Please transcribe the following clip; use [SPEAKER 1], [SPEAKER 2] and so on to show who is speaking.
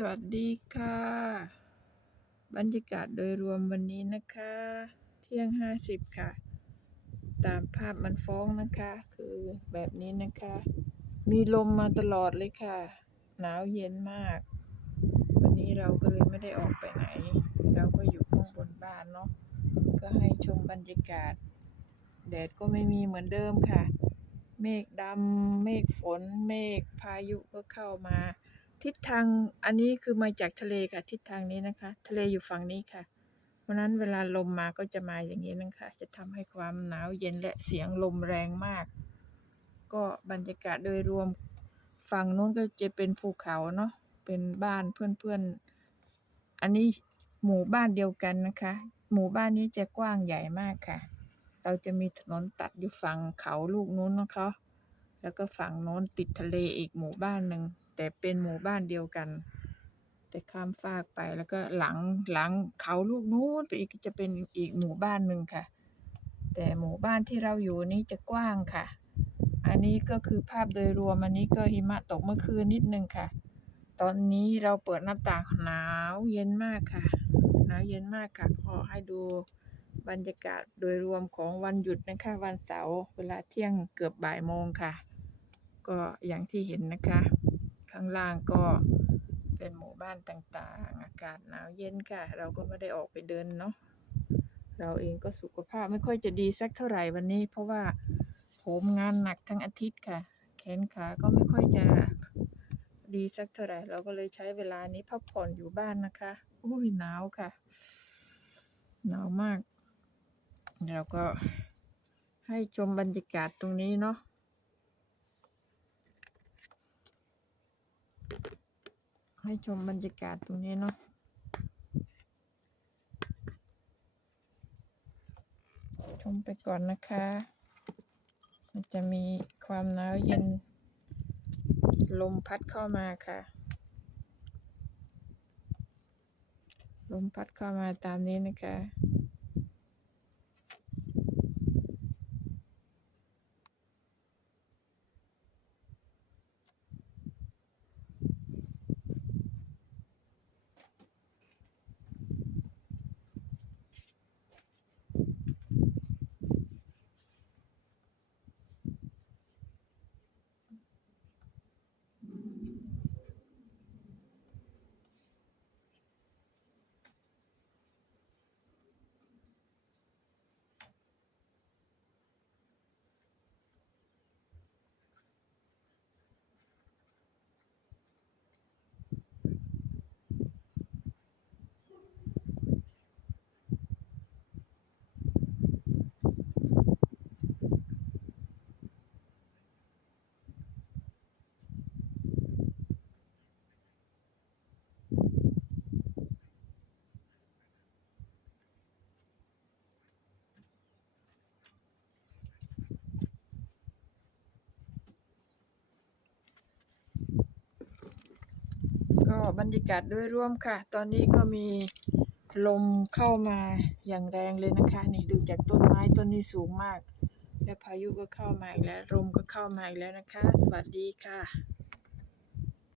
[SPEAKER 1] สวัสดีค่ะ บรรยากาศโดยรวมวันนี้นะคะ เที่ยงห้าสิบค่ะ ตามภาพมันฟ้องนะคะ คือแบบนี้นะคะ มีลมมาตลอดเลยค่ะ หนาวเย็นมาก วันนี้เราก็เลยไม่ได้ออกไปไหน เราก็อยู่ข้างบนบ้านเนาะก็ให้ชมบรรยากาศ แดดก็ไม่มีเหมือนเดิมค่ะ เมฆดำเมฆฝน เมฆพายุก็เข้ามา ทิศทางอันนี้คือมาจากทะเลค่ะ ทิศทางนี้นะคะ ทะเลอยู่ฝั่งนี้ค่ะเพราะนั้นเวลาลมมาก็จะมาอย่างนี้นะคะ จะทำให้ความหนาวเย็นและเสียงลมแรงมาก ก็บรรยากาศโดยรวมฝั่งนู้นก็จะเป็นภูเขาเนาะเป็นบ้านเพื่อนๆ อันนี้หมู่บ้านเดียวกันนะคะ หมู่บ้านนี้จะกว้างใหญ่มากค่ะ เราจะมีถนนตัดอยู่ฝั่งเขาลูกนู้นนะคะ แล้วก็ฝั่งโน้นติดทะเลอีกหมู่บ้านหนึ่ง แต่เป็นหมู่บ้านเดียวกัน แต่ข้ามฟากไปแล้วก็หลังหลังเขาลูกนู้นไปอีกจะเป็นอีกหมู่บ้านหนึ่งค่ะ แต่หมู่บ้านที่เราอยู่นี่จะกว้างค่ะ อันนี้ก็คือภาพโดยรวมอันนี้ก็หิมะตกเมื่อคืนนิดนึงค่ะ ตอนนี้เราเปิดหน้าต่างหนาวเย็นมากค่ะหนาวเย็นมากค่ะขอให้ดูบรรยากาศโดยรวมของวันหยุดนะคะ วันเสาร์เวลาเที่ยงเกือบบ่ายโมงค่ะ ก็อย่างที่เห็นนะคะ ข้างล่างก็เป็นหมู่บ้านต่างๆ อากาศหนาวเย็นค่ะ เราก็ไม่ได้ออกไปเดินเนาะ เราเองก็สุขภาพไม่ค่อยจะดีสักเท่าไหร่วันนี้ เพราะว่าผมงานหนักทั้งอาทิตย์ค่ะ แขนขาก็ไม่ค่อยจะดีสักเท่าไหร่ เราก็เลยใช้เวลานี้พักผ่อนอยู่บ้านนะคะ อุ้ยหนาวค่ะ หนาวมาก เราก็ให้ชมบรรยากาศตรงนี้เนาะ ให้ชมบรรยากาศตรงนี้เนาะชมไปก่อนนะคะ มันจะมีความหนาวเย็น ลมพัดเข้ามาค่ะ ลมพัดเข้ามาตามนี้นะคะ บรรยากาศโดยร่วมค่ะ ตอนนี้ก็มีลมเข้ามาอย่างแรงเลยนะคะ นี่ดูจากต้นไม้ต้นนี้สูงมาก และพายุก็เข้ามาอีกแล้วลมก็เข้ามาอีกแล้วนะคะ สวัสดีค่ะ